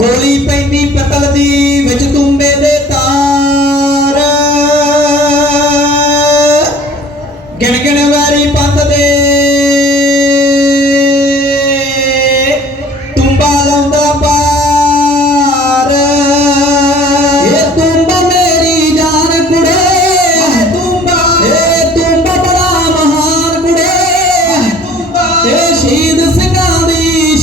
ਗੋਲੀ ਪੈਂਦੀ ਪਤਲ ਦੀ ਵਿੱਚ ਤੁੰਬੇ ਦੇ ਤਾਰ। ਗਿਣ ਗਿਣ ਵਾਰੀ ਪੰਥ ਦੇ ਤੁੰਬਾ ਲਾਉਂਦਾ ਪਾਰ ਇਹ ਤੁੰਬਾ ਮੇਰੀ ਜਾਨ ਕੁੜੇ। ਇਹ ਤੁੰਬਾ। ਇਹ ਤੁੰਬਾ ਬੜਾ ਮਹਾਨ ਕੁੜੇ। ਇਹ ਤੁੰਬਾ ਇਹ ਸ਼ਹੀਦ ਸਿੰਘਾਂ ਦੀ